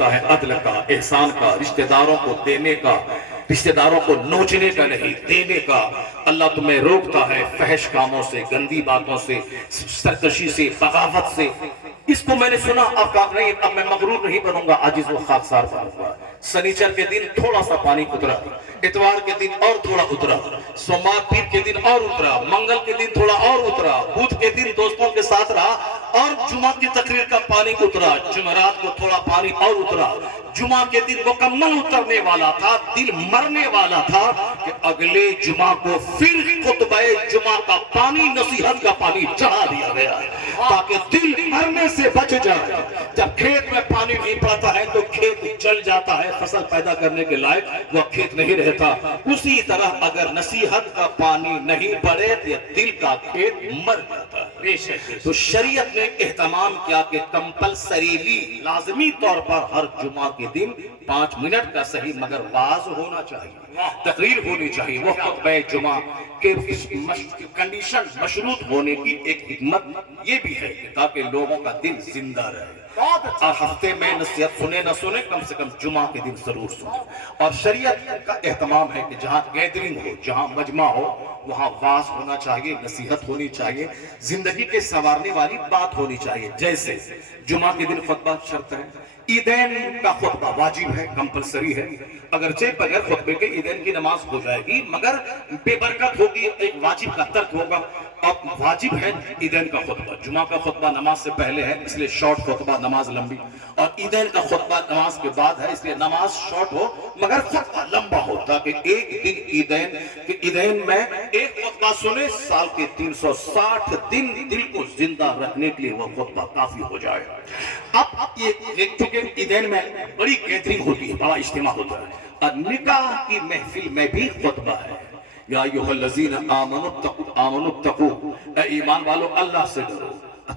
ہوتا ہے عدل کا، احسان کا، رشتہ داروں کو دینے کا، رشتہ داروں کو نوچنے کا نہیں، دینے کا۔ اللہ تمہیں روکتا ہے فحش کاموں سے، گندی باتوں سے، سرکشی سے، بغاوت سے۔ اس کو میں نے سنا، اب نہیں، اب میں مغرور نہیں بنوں گا، عاجز و خاکسار بنوں گا۔ سنیچر کے دن تھوڑا سا پانی اترا، اتوار کے دن اور تھوڑا اترا، سوموار پیر کے دن اور اترا، منگل کے دن تھوڑا اور اترا، بدھ کے دن دوستوں کے ساتھ رہا اور جمعہ کی تقریر کا پانی اترا، جمعرات کو تھوڑا پانی اور اترا، جمعہ کے دن مکمل اترنے والا تھا، دل مرنے والا تھا کہ اگلے جمعہ کو پھر خطبہ جمعہ کا پانی، نصیحت کا پانی چڑھا دیا گیا تاکہ دل مرنے سے بچ جائے۔ جب کھیت میں پانی نہیں پڑتا ہے تو کھیت جل جاتا ہے، فصل پیدا کرنے کے لائق وہ کھیت نہیں رہتا۔ اسی طرح اگر نصیحت کا پانی نہیں پڑے تو دل کا کھیت مر جاتا ہے۔ تو شریعت نے اہتمام کیا کہ کمپلسریلی، لازمی طور پر ہر جمعہ کے دن 5 منٹ کا صحیح مگر واعظ ہونا چاہیے، تقریر ہونی چاہیے۔ وہ خطبہ جمعہ کے کنڈیشن مشروط ہونے کی ایک حکمت یہ بھی ہے کہ تاکہ لوگوں کا دل زندہ رہے، اور ہفتے میں نصیحت سنے نہ سنے، کم سے کم جمعہ کے دن ضرور سنے۔ اور شریعت کا اہتمام ہے کہ جہاں گیدرنگ ہو، جہاں مجمع ہو، وہاں واعظ ہونا چاہیے، نصیحت ہونی چاہیے، زندگی کے سنوارنے والی بات ہونی چاہیے۔ جیسے جمعہ کے دن خطبہ شرط ہے، عیدین کا خطبہ واجب ہے، کمپلسری ہے، اگرچہ بغیر خطبے کے عیدین کی نماز ہو جائے گی مگر بے برکت ہوگی، ایک واجب کا ترک ہوگا۔ اب واجب ہے عیدین کا خطبہ، جمعہ کا خطبہ نماز سے پہلے ہے اس لیے شارٹ خطبہ، نماز لمبی، اور عیدین کا خطبہ نماز کے بعد ہے اس لیے نماز شارٹ ہو مگر خطبہ لمبا ہو، تاکہ ایک دن عیدین میں ایک خطبہ سنے، سال کے 360 دن دل کو زندہ رکھنے کے لیے وہ خطبہ کافی ہو جائے۔ اب یہ چونکہ عیدین میں بڑی گیدرنگ ہوتی ہے، بڑا اجتماع ہوتا ہے، اور نکاح کی محفل میں بھی خطبہ ہے۔ یا ایھا الذین آمنوا اتقوا، اے ایمان والو اللہ سے ڈرو۔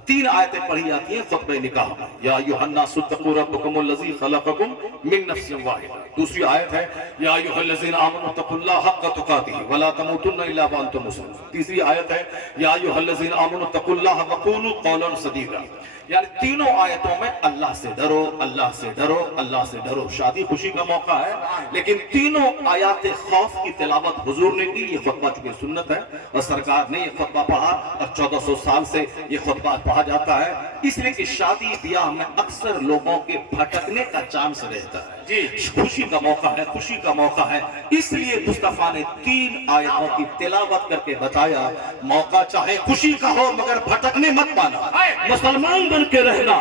3 آیتیں پڑھی جاتی ہیں خطبہ نکاح میں، یا ایھا الناس اتقوا ربکم الذی خلقکم من نفس واحدہ۔ دوسری آیت ہے یا ایھا الذین آمنوا اتقوا اللہ حق تقاتہ ولا تموتن الا وانتم مسلمون۔ تیسری آیت ہے یا ایھا الذین آمنوا اتقوا اللہ وقولوا قولا سدیدا۔ یعنی تینوں آیتوں میں اللہ سے ڈرو، اللہ سے ڈرو، اللہ سے ڈرو۔ شادی خوشی کا موقع ہے لیکن تینوں آیات خوف کی تلاوت حضور نے کی۔ یہ خطبہ چونکہ سنت ہے اور سرکار نے یہ خطبہ پڑھا اور 1400 سال سے یہ خطبہ پڑھا جاتا ہے، اس لیے کہ شادی بیاہ میں اکثر لوگوں کے بھٹکنے کا چانس رہتا ہے۔ خوشی کا موقع ہے، خوشی کا موقع ہے، اس لیے مصطفیٰ نے 3 آیتوں کی تلاوت کر کے بتایا موقع چاہے خوشی کا ہو مگر بھٹکنے مت پانا، مسلمان بن کے رہنا،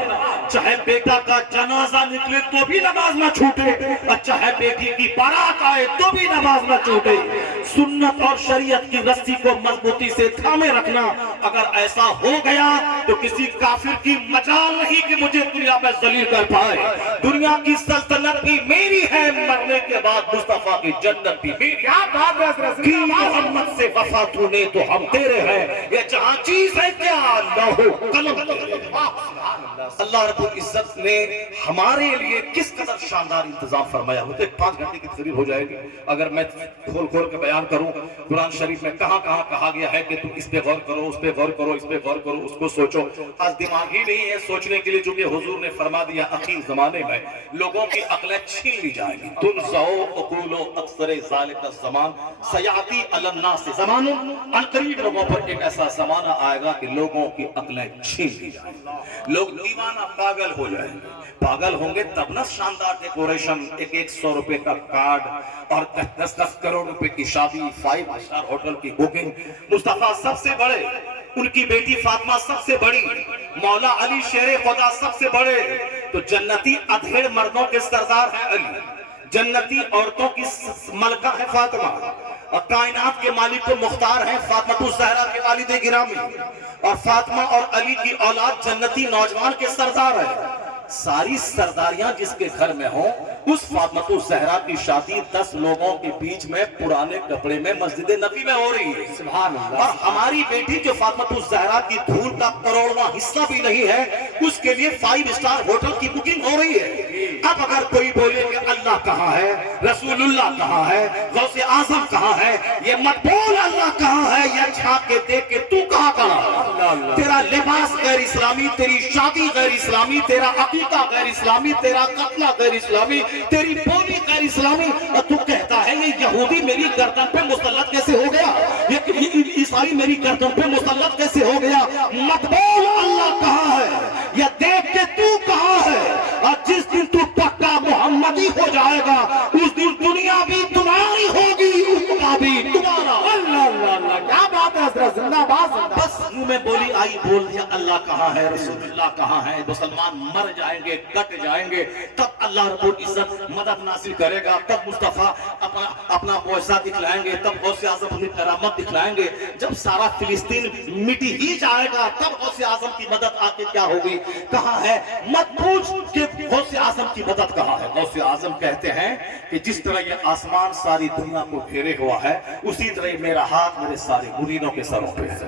چاہے بیٹا کا جنازہ نکلے تو بھی نماز نہ چھوٹے، اور چاہے بیٹی کی بارات آئے تو بھی نماز نہ چھوٹے۔ سنت اور شریعت کی رسی کو مضبوطی سے تھامے رکھنا۔ اگر ایسا ہو گیا تو کسی کافر کی مجال نہیں کہ مجھے دنیا میں ذلیل کر پائے۔ دنیا کی سلطنت بھی میری ہے، مرنے کے بعد مصطفیٰ کی جنت بھی میری۔ کی محمد سے وفا تو نے تو ہم تیرے ہیں، یہ جہاں چیز ہے کیا لوح قلم تیرے۔ اللہ رب العزت نے ہمارے لیے کس قدر شاندار انتظام فرمایا ہوتا ہے۔ 5 گھنٹے کی تقریر ہو جائے گی اگر میں کھول کھول کے بیان کروں۔ قرآن شریف میں کہاں کہاں کہا گیا ہے کہ تم اس پہ غور کرو، اس پہ غور کرو، اس پہ غور کرو، اس کو سوچو۔ آج دماغ ہی نہیں ہے سوچنے کے لیے، چونکہ حضور نے فرما دیا اخیر زمانے میں لوگوں کی عقلیں چھین لی جائیں گی۔ تنزعوا عقول اکثر ذالک الزمان سیاتی علی الناس زمان، عنقریب لوگوں پر ایک ایسا زمانہ آئے گا کہ لوگوں کی عقلیں چھین لی جائیں گی، لوگ دیوانہ پاگل ہو جائیں گے۔ پاگل ہوں گے تب نہ شاندار ڈیکوریشن، 100 روپے کا کارڈ اور 10 کروڑ روپے کی شادی، 5 اسٹار ہوٹل کی بکنگ۔ مصطفیٰ سب سے بڑے، ان کی بیٹی فاطمہ سب سے بڑی، مولا علی شیر خدا سب سے بڑے۔ تو جنتی ادھیڑ مردوں کے سردار ہیں علی، جنتی عورتوں کی ملکہ ہے فاطمہ، اور کائنات کے مالک کو مختار ہیں فاطمہ الزہرا کے والد گرامی، اور فاطمہ اور علی کی اولاد جنتی نوجوان کے سردار ہیں۔ ساری سرداریاں جس کے گھر میں ہوں، اس فاطمہ الزہرا کی شادی 10 لوگوں کے بیچ میں پرانے کپڑے میں مسجد نبی میں ہو رہی ہے، سبحان اللہ۔ اور ہماری بیٹی جو فاطمہ الزہرا کی دھول کا کروڑواں حصہ بھی نہیں ہے، اس کے لیے 5 اسٹار ہوٹل کی بکنگ ہو رہی ہے۔ اب اگر کوئی بولے کہ اللہ کہاں ہے، رسول اللہ کہاں ہے، غوث اعظم کہاں ہے، یہ مت بول اللہ کہاں ہے، یہ چھاپ کے دیکھ کے تو کہاں کہاں، تیرا لباس غیر اسلامی، تیری شادی غیر اسلامی، تیرا عقیقہ غیر اسلامی، تیرا قتلہ غیر اسلامی، تیری بولی غیر اسلامی، اور تو کہتا ہے یہ یہودی میری گردن پہ مسلط کیسے ہو گیا، یہ عیسائی میری گردن پہ مسلط کیسے ہو گیا؟ مت بول اللہ کہاں ہے، یا دیکھ کے تو کہاں ہے، اور جس دن تو پکا محمدی ہو جائے گا اس دن دنیا بھی تمہاری ہوگی، عقبہ بھی تمہارا۔ اللہ اللہ اللہ، کیا بات ہے حضرت، زندہ باد۔ بس منہ میں بولی آئی بول دیا اللہ کہاں ہے، رسول اللہ کہاں ہے، مسلمان مر جائیں گے، کٹ جائیں گے، تب اللہ رب العزت مدد نازل کرے گا، تب مصطفیٰ اپنا معجزہ دکھلائیں گے، تب غوث اعظم اپنی کرامت دکھلائیں گے، جب سارا فلسطین مٹ ہی جائے گا تب غوث اعظم کی مدد آ کے کیا ہوگی؟ کہاں ہے؟ مت پوچھ کہ غوث اعظم کی مدد کہاں ہے۔ غوث اعظم کہتے ہیں کہ جس طرح یہ آسمان ساری دنیا کو گھیرے ہوا ہے اسی طرح میرا ہاتھ میرے سارے مریدوں کے سروں پہ ہے۔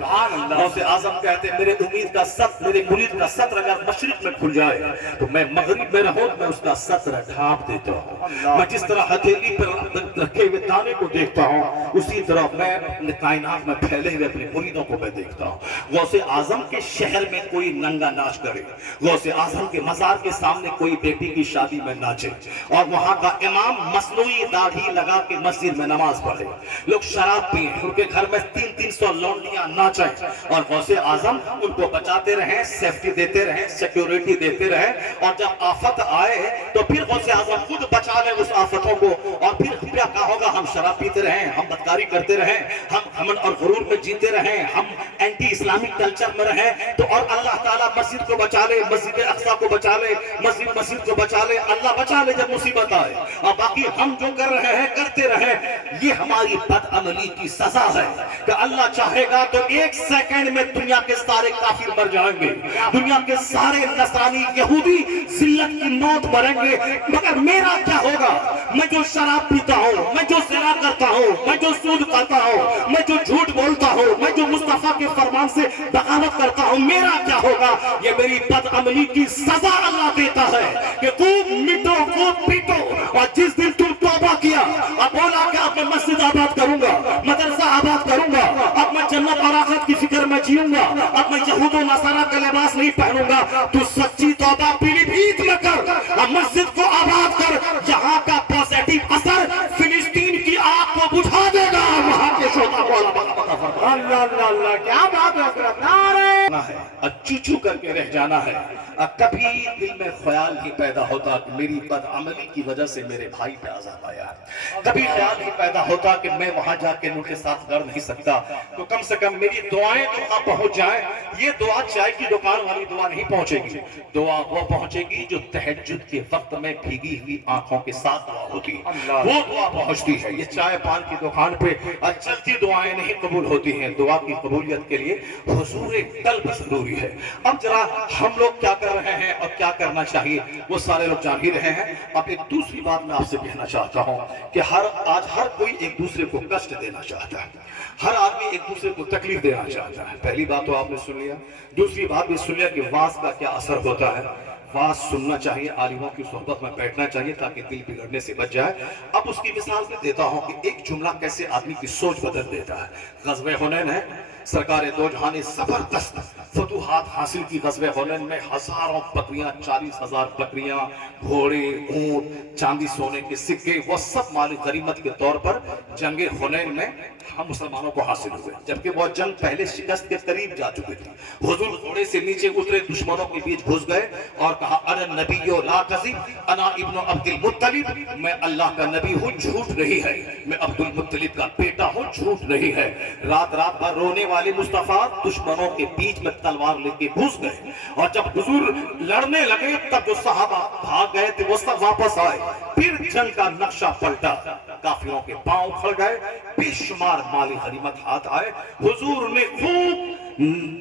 غوث اعظم کہتے ہیں میرے امید کا ستر، میرے مرید کا ستر اگر مشرق میں کھل جائے تو میں مغرب میں رہوں میں اس کا ستر ڈھانپ دیتا ہوں۔ میں جس طرح ہتھیلی پر رکھے ہوئے دانے کو دیکھتا ہوں اسی طرح میں اپنے کائنات میں پھیلے ہوئے اپنے مریدوں کو میں دیکھتا ہوں۔ غوث اعظم کے شہر میں کوئی ننگا ناچ کرے، غوث اعظم کے مزار کے سامنے کوئی بیٹی کی شادی میں ناچے، اور وہاں کا امام مصنوعی داڑھی لگا کے مسجد میں نماز پڑھے، لوگ شراب پئیں، ان کے گھر میں 300 لونڈیاں ناچیں، اور غوث اعظم ان کو بچاتے رہیں، سیفٹی دیتے رہیں، سیکیورٹی دیتے رہیں، اور جب آفت آئے تو پھر غوث اعظم خود بچا لیں اس آفتوں کو، اور پھر کیا ہوگا؟ ہم شراب پیتے رہیں، ہم بدکاری کرتے رہیں، ہم گھمنڈ اور غرور میں جیتے رہیں، ہم اینٹی اسلامک کلچر میں رہیں، تو اور اللہ تعالیٰ مسجد کو بچا لے، مسجد اقصیٰ کو بچا لے، مسجد کو بچا لے، اللہ بچا لے جب مصیبت آئے، اور باقی ہم جو کر رہے ہیں کرتے رہیں۔ یہ ہماری بدعملی کی سزا ہے کہ اللہ چاہے گا تو ایک سیکنڈ میں دنیا کے سارے کافر مر جائیں گے، دنیا کے سارے نصرانی یہودی ذلت کی موت مریں گے، مگر میرا کیا ہوگا؟ میں جو شراب پیتا ہوں، میں جو زنا کرتا ہوں، میں جو سود کھاتا ہوں، میں جو جھوٹ بولتا ہوں، میں جو مصطفیٰ کے فرمان سے بغاوت کرتا ہوں، میرا کیا ہوگا؟ یہ میری بدعملی کی سزا اللہ دیتا ہے کہ خوب مٹو خوب پیٹو، اور جس دن تم توبہ کیا اور بولا کہ اب میں مسجد آباد کروں گا، مدرسہ آباد کروں گا، اب میں جنت اور آخرت کی فکر میں جیوں گا، اب میں یہود و نصارہ کا لباس نہیں پہنوں گا، تو سچی توبہ پیلی بھیت میں کر اور مسجد کو آباد کر، جہاں کا پازیٹیو اثر فلسطین کی آگ کو بجھا دے گا، وہاں کے شہداء کو اللہ اللہ اللہ، کیا بات ہے حضرت، نعرہ چو کر کے رہ جانا ہے۔ کبھی دل میں خیال نہیں پیدا ہوتا کہ میری بدعملی کی وجہ سے میرے بھائی پہ عذاب آیا، کبھی خیال نہیں پیدا ہوتا کہ میں وہاں جا کے ان کے ساتھ لڑ نہیں سکتا، تو کم سے کم میری دعائیں تو وہاں پہنچ جائیں۔ یہ دعا چائے کی دکان والی دعا نہیں پہنچے گی، دعا وہ پہنچے گی جو تہجد کے وقت میں بھیگی ہوئی آنکھوں کے ساتھ دعا ہوتی، وہ دعا پہنچتی ہے۔ یہ چائے پان کی دکان پہ چلتی دعائیں نہیں قبول ہوتی ہیں، دعا کی قبولیت کے لیے حضور قلب ضروری ہے۔ اب ذرا ہم لوگ کیا کر رہے ہیں اور کیا کرنا چاہیے وہ سارے لوگ جان ہی رہے ہیں۔ اب ایک دوسری بات میں آپ سے کہنا چاہتا ہوں کہ آج ہر کوئی ایک دوسرے کو کشٹ دینا چاہتا ہے، ہر آدمی ایک دوسرے کو تکلیف دینا چاہتا ہے۔ پہلی بات تو آپ نے سن لیا، دوسری بات بھی سن لیا کہ وعظ کا کیا اثر ہوتا ہے۔ وعظ سننا چاہیے، عالموں کی صحبت میں بیٹھنا چاہیے تاکہ دل بگڑنے سے بچ جائے۔ اب اس کی مثال میں دیتا ہوں کہ ایک جملہ کیسے آدمی کی سوچ بدل دیتا ہے۔ غزوہ حنین ہے، سرکار دو جہاں نے زبردست فتوحات حاصل کی۔ غزوہ حنین میں ہزاروں بکریاں، 40,000 بکریاں، گھوڑے، اونٹ، چاندی سونے کے سکے، وہ سب مال غنیمت کے طور پر جنگ حنین میں ہم مسلمانوں کو حاصل ہوئے، جبکہ وہ جنگ پہلے شکست کے قریب جا چکے تھے۔ حضور گھوڑے سے نیچے اترے، دشمنوں کے بیچ گھس گئے اور کہا انا نبی لا کذب، انا ابن عبد المطلب، میں اللہ کا نبی ہوں، جھوٹ نہیں ہے، میں عبد المطلب کا بیٹا ہوں، جھوٹ نہیں ہے۔ رات رات بھر رونے والے مصطفیٰ دشمنوں کے بیچ میں تلوار لے کے گھس گئے، اور جب حضور لڑنے لگے تب جو صحابہ بھاگ گئے تھے وہ سب واپس آئے۔ پھر جنگ کا نقشہ پلٹا، کافروں کے پاؤں کھڑ گئے، بے شمار مال غنیمت ہاتھ آئے۔ حضور نے خوب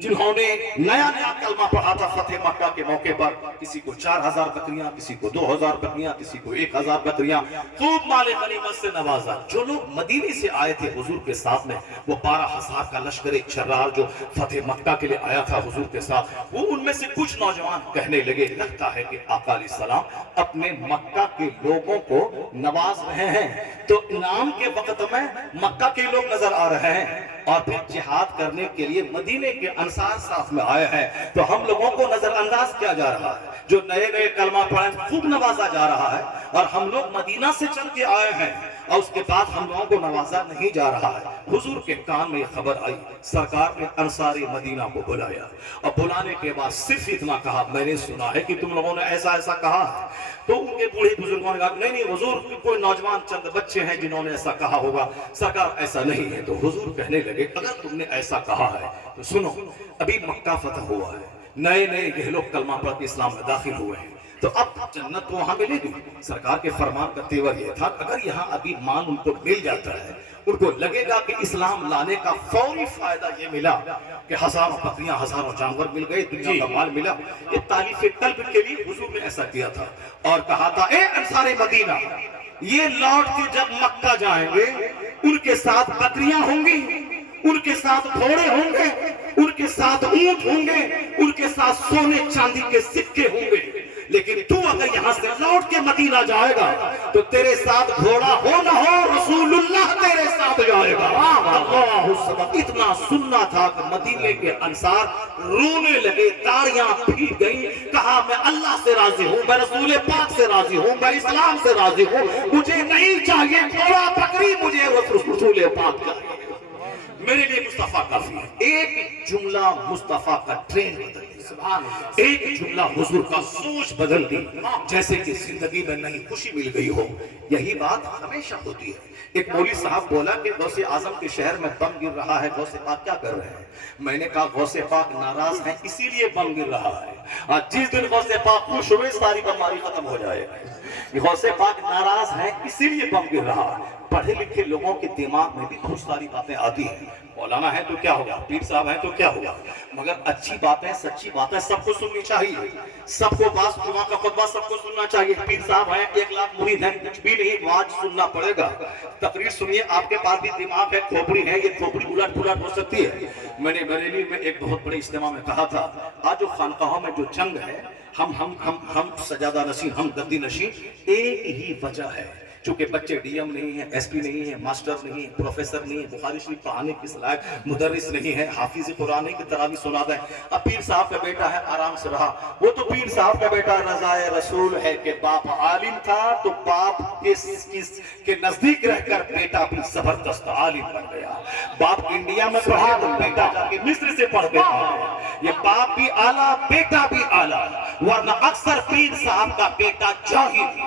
جنہوں نے نیا نیا کلمہ پڑھا تھا فتح مکہ کے موقع پر، کسی کو 4,000 بکریاں، کسی کو 2,000 بکریاں، کسی کو 1,000 بکریاں، خوب مال غنیمت سے نوازا۔ جو لوگ مدینے سے آئے تھے حضور کے ساتھ میں، وہ 12,000 کا لشکر جرار جو فتح مکہ کے لیے آیا تھا حضور کے ساتھ، وہ ان میں سے کچھ نوجوان کہنے لگے لگتا ہے کہ آقا علیہ السلام اپنے مکہ کے لوگوں کو نواز رہے ہیں، تو انعام کے وقت میں مکہ کے لوگ نظر آ رہے ہیں، اور پھر جہاد کرنے کے لیے مدینے کے انصار ساتھ میں آئے ہیں، تو ہم لوگوں کو نظر انداز کیا جا رہا ہے؟ جو نئے نئے کلمہ پڑھیں خوب نوازا جا رہا ہے، اور ہم لوگ مدینہ سے چل کے آئے ہیں اور اس کے بعد ہم لوگوں کو نوازا نہیں جا رہا ہے۔ حضور کے کان میں یہ خبر آئی، سرکار نے انصار مدینہ کو بلایا اور بلانے کے بعد صرف اتنا کہا، میں نے سنا ہے کہ تم لوگوں نے ایسا ایسا کہا ہے۔ تو ان کے بوڑھے بزرگوں نے کہا نہیں حضور، کوئی نوجوان چند بچے ہیں جنہوں نے ایسا کہا ہوگا، سرکار ایسا نہیں ہے۔ تو حضور کہنے لگے اگر تم نے ایسا کہا ہے تو سنو، ابھی مکہ فتح ہوا ہے، نئے نئے یہ لوگ کلمہ پڑھ کے اسلام میں داخل ہوئے ہیں، تو اب جنت تو وہاں ملے گی۔ سرکار کے فرمان کا تیور یہ تھا اگر یہاں ابھی مان ان کو مل جاتا ہے، ان کو لگے گا کہ اسلام لانے کا فوری فائدہ یہ ملا کہ ہزاروں بکریاں ہزاروں جانور مل گئے، دنیا کا مال ملا، یہ تالیف قلب کے لیے حضور نے ایسا کیا تھا اور کہا تھا اے انصار مدینہ، یہ لوٹ کے جب مکہ جائیں گے ان کے ساتھ بکریاں ہوں گی، ان کے ساتھ گھوڑے ہوں گے، ان کے ساتھ اونٹ ہوں گے، ان کے ساتھ سونے چاندی کے سکے ہوں گے، لیکن تو اگر یہاں سے لوٹ کے مدینہ جائے گا تو تیرے ساتھ گھوڑا ہو نہ ہو، رسول اللہ تیرے ساتھ جائے گا۔ اللہ سبحانہ، اتنا سننا تھا کہ مدینے کے انصار رونے لگے، تاڑیاں پھیٹ گئیں، کہا میں اللہ سے راضی ہوں، میں رسول پاک سے راضی ہوں، میں اسلام سے راضی ہوں، مجھے نہیں چاہیے گھوڑا بکری، مجھے رسول پاک چاہیے، میرے لیے مصطفیٰ کافی ہے۔ ایک جملہ مصطفیٰ کا ٹرین بدل دی، ایک جملہ حضور کا سوچ بدل دی، جیسے کہ زندگی میں نئی خوشی مل گئی ہو۔ یہی بات ہمیشہ ہوتی ہے۔ ایک مولوی صاحب بولا کہ غوث اعظم کے شہر میں بم گر رہا ہے، غوث پاک کیا کر رہے ہیں؟ میں نے کہا غوث پاک ناراض ہیں اسی لیے بم گر رہا ہے، جس دن غوث پاک خوش ہوئے ساری بیماری ختم ہو جائے گی۔ غوث پاک ناراض ہیں اسی لیے بم گر رہا ہے۔ پڑھے لکھے لوگوں کے دماغ میں بھی بہت ساری باتیں آتی ہیں، مولانا ہے تو کیا ہوگا، پیر صاحب ہے تو کیا ہوگا، مگر اچھی باتیں سچی باتیں سب کو سننی چاہیے، سب کو باز جمعہ کا خطبہ سب کو سننا چاہیے۔ پیر صاحب ہیں 1 لاکھ مرید ہیں، کچھ بھی نہیں، واج سننا پڑے گا، تقریر سنیے، آپ کے پاس بھی دماغ ہے، کھوپڑی ہے، یہ کھوپڑی الٹ پلٹ ہو سکتی ہے۔ میں نے بریلی میں ایک بہت بڑے اجتماع میں کہا تھا، آج جو خانقاہوں میں جو جنگ ہے، ہم سجادہ نشین، ہم گدی نشین، ایک ہی وجہ ہے، چونکہ بچے ڈی ایم نہیں ہیں، ایس پی نہیں ہیں، ماسٹر نہیں ہیں، پروفیسر نہیں ہیں، بخاری شریف پڑھانے کی صلاحیت مدرس نہیں ہے، حافظ قرآن کی تراویح سنا دیں۔ اب پیر صاحب کا بیٹا ہے آرام سے رہا، وہ تو پیر صاحب کا بیٹا رضائے رسول ہے کہ باپ عالم تھا تو باپ کے نزدیک رہ کر بیٹا بھی زبردست عالم بن گیا۔ باپ انڈیا میں پڑھا تو بیٹا جا کے مصر سے پڑھ گیا، یہ باپ بھی اعلیٰ بیٹا بھی اعلیٰ، ورنہ اکثر پیر صاحب کا بیٹا جاہل،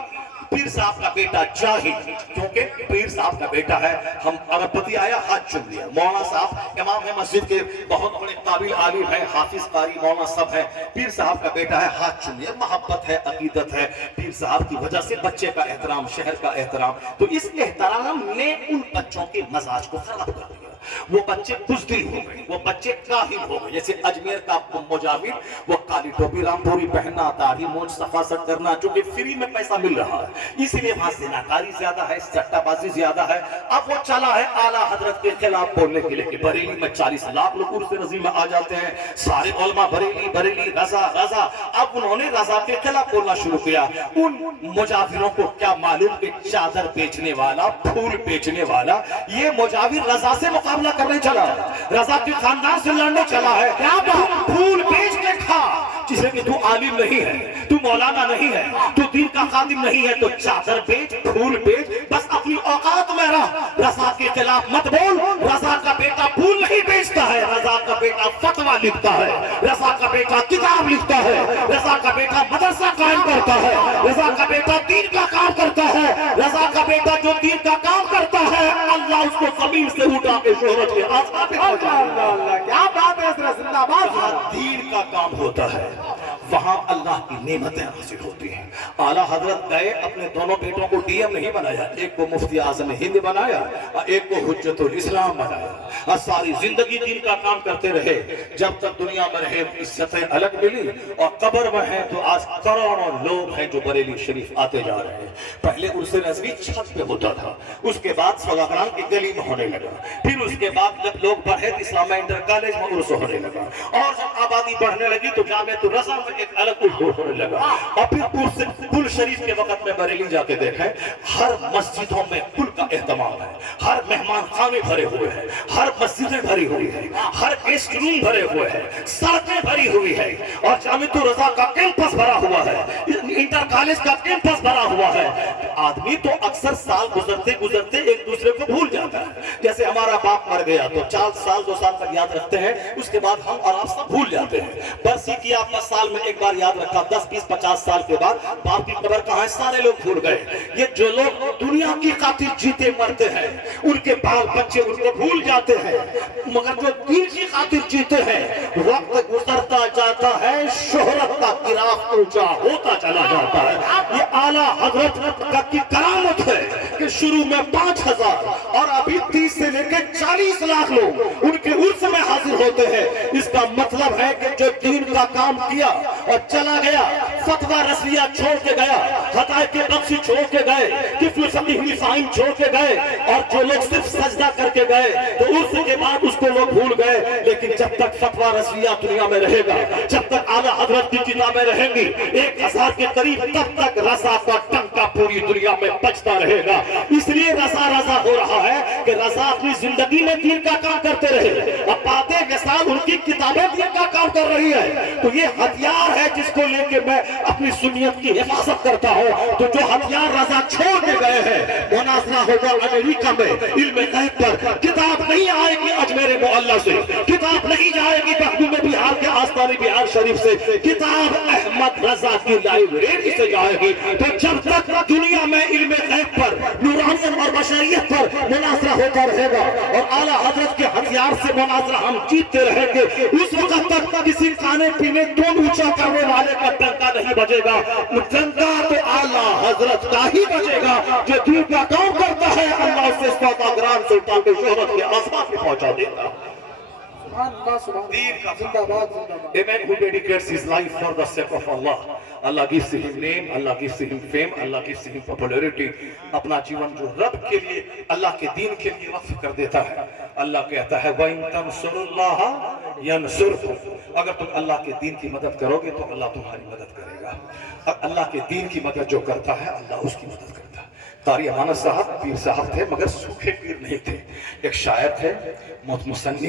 پیر صاحب کا بیٹا جاہل، کیونکہ پیر صاحب کا بیٹا ہے، ہم ارب پتی آیا ہاتھ چوم لیا۔ مولانا صاحب امام ہے مسجد کے، بہت بڑے قابل عالم ہیں، حافظ قاری مولانا سب ہے، پیر صاحب کا بیٹا ہے، ہاتھ چوم لیا۔ محبت ہے، عقیدت ہے، پیر صاحب کی وجہ سے بچے کا احترام، شہر کا احترام، تو اس احترام نے ان بچوں کے مزاج کو خراب کر دیا، وہ بچے بزدل ہو گئے، وہ بچے کاہل ہو گئے۔ جیسے اجمیر کا مجاور، وہ کالی ٹوپی رامپوری پہننا، داڑھی مونچھ صفاست کرنا، چونکہ فری میں پیسہ مل رہا ہے، اس لیے وہاں زناکاری زیادہ ہے، سٹہ بازی زیادہ ہے۔ اب وہ چلا ہے اعلیٰ حضرت کے خلاف بولنے کے لیے کہ بریلی میں 40 لاکھ لوگ عرف نظیم میں آ جاتے ہیں، سارے علماء بریلی بریلی، رضا رضا۔ اب انہوں نے رضا کے خلاف بولنا شروع کیا۔ ان مجاوروں کو کیا معلوم کہ چادر بیچنے والا، پھول بیچنے والا، یہ مجاور رضا سے مقابلہ کرنے چلا، رضا کے خاندان سے لڑنے چلا ہے۔ تم پھول بیچ کے کھا، جسے کہ تو عالم نہیں ہے، تو مولانا نہیں ہے، تو دین کا خادم نہیں ہے، تو چادر بیچ، پھول بیچ، بس اپنی اوقات میں رہ، رضا کے خلاف مت بول۔ رضا کا بیٹا پھول نہیں بیچتا ہے، رضا کا بیٹا فتویٰ لکھتا ہے، رضا کا بیٹا کتاب لکھتا ہے، رضا کا بیٹا مدرسہ قائم کرتا ہے، رضا کا بیٹا دین کا کام کرتا ہے، رضا کا بیٹا جو دین کا کام کرتا ہے اللہ اس کو زمین سے اٹھا کے شہرت کے آسمان پہ پہنچاتا ہے۔ کیا بات ہے، زندہ باد۔ جہاں دین کا کام ہوتا ہے وہاں اللہ کی نعمتیں حاصل ہوتی ہیں۔ اعلیٰ حضرت گئے، اپنے دونوں بیٹوں کو ڈی ایم نہیں بنایا، ایک کو مفتی اعظم ہند بنایا اور ایک کو حجت الاسلام بنایا، اور ساری زندگی دین کا کام کرتے رہے جب تک دنیا میں رہے، عزتیں الگ ملی، اور قبر میں ہیں تو آج کروڑوں لوگ ہیں جو بریلی شریف آتے جا رہے ہیں۔ پہلے عرس نظمی چھت پہ ہوتا تھا، اس کے بعد سوداگران کی گلی میں ہونے لگا، پھر اس کے بعد جب لوگ بڑھے تو اسلامیہ انٹر کالج میں عرس ہونے لگا، اور جب آبادی بڑھنے لگی تو جامعۃ الرضا میں ایک الگ ہونے لگا. اور پھر پل شریف کے وقت میں بریلی جا کے دیکھیں, ہر مسجدوں میں پل کا اہتمام ہے, ہر مہمان خانے بھرے ہوئے ہیں, ہر مسجدیں بھری ہوئی ہیں, ہر گیسٹ روم بھرے ہوئے ہیں, سڑکیں بھری ہوئی ہیں, اور جامعۃ الرضا کا کیمپس بھرا ہوا ہے, انٹر کالج کا کیمپس بھرا ہوا ہے. آدمی تو اکثر سال گزرتے گزرتے ایک دوسرے کو بھول جاتا ہے. جیسے ہمارا باپ مر گیا تو 4 سال 2 سال تک یاد رکھتے ہیں, اس کے بعد ہم اور آپ سب بھول جاتے ہیں. برسی کی آپ نے سال میں ایک بار یاد رکھا, 10 20 50 سال کے بعد باپ کی قبر کہاں ہے سارے لوگ بھول گئے. یہ جو لوگ دنیا کی خاطر جیتے مرتے ہیں ان کے بال بچے ان کو بھول جاتے ہیں, مگر جو دین کی خاطر جیتے ہیں وقت گزرتا جاتا ہے, شہرت کا گراف اونچا ہوتا چلا جاتا ہے. یہ اعلیٰ حضرت کی کرامت ہے کہ شروع میں 5000 اور ابھی 30 سے لے کے 40 لاکھ لوگ ان کے عرس میں حاضر ہوتے ہیں. اس کا مطلب ہے کہ جو دین کا کام کیا اور چلا گیا, فتویٰ رسمیہ چھوڑ کے گیا, حقائق بخشی چھوڑ کے گئے, طفل فقیہ فاہم چھوڑ کے گئے, اور جو لوگ صرف سجدہ کر کے گئے تو عرس کے بعد اس کو لوگ بھول گئے. لیکن جب تک فتویٰ رسمیہ دنیا میں رہے گا, جب تک اعلیٰ حضرت کی کتابیں رہیں گی, 1000 کے قریب, تب تک رضا کا ٹنکا پوری دنیا میں بجتا رہے گا. اس لیے رضا رضا ہو رہا ہے کہ رضا اپنی زندگی میں دین کا کام کرتے رہے, اب باتیں کے ساتھ ان کی کتابیں دین کا کام کر رہی ہے. تو یہ ہتھیار ہے جس کو لے کے میں اپنی سنیت کی حفاظت کرتا ہوں. تو جو ہتھیار رضا چھوڑ کے گئے ہیں, مناظرہ ہوگا امریکہ میں علم غیب پر, کتاب نہیں آئے گی اجمیر معلیٰ سے, کتاب نہیں جائے گی مخدوم بہار کے آستانے بہار شریف سے, کتاب احمد رضا کی لائبریری سے جائے گی. تو جب تک دنیا میں علم غیب پر, نورانیت اور بشریت پر مناظرہ ہوتا رہے گا اور اعلیٰ حضرت کے ہتھیار سے مناظرہ ہم جیتتے رہیں گے, اس وقت تک کسی کھانے پینے دون اونچا کرنے والے کا ڈنکا نہیں بجے گا. ڈنکا تو اعلیٰ حضرت کا ہی بجے گا جو دین کا کام کرتا ہے. اللہ اس سے استعطا گران سلطان کے شہرت کے آسمان میں پہنچا دے گا. A man who dedicates his life for the sake of Allah, Allah gives him name, Allah gives him fame, Allah gives him popularity. اپنا جیون جو رب کے لیے, اللہ کے دین کے لیے وقف کر دیتا ہے, اللہ کہتا ہے وَإِن تَنْصُرُوا اللَّهَ يَنْصُرْكُمْ. اگر تم اللہ کے دین کی مدد کرو گے تو اللہ تمہاری مدد کرے گا. اور اللہ کے دین کی مدد جو کرتا ہے اللہ اس کی مدد کرتا ہے. قاری امانت صاحب پیر صاحب تھے مگر سوکھے پیر نہیں تھے. ایک شاعر تھے, مصنف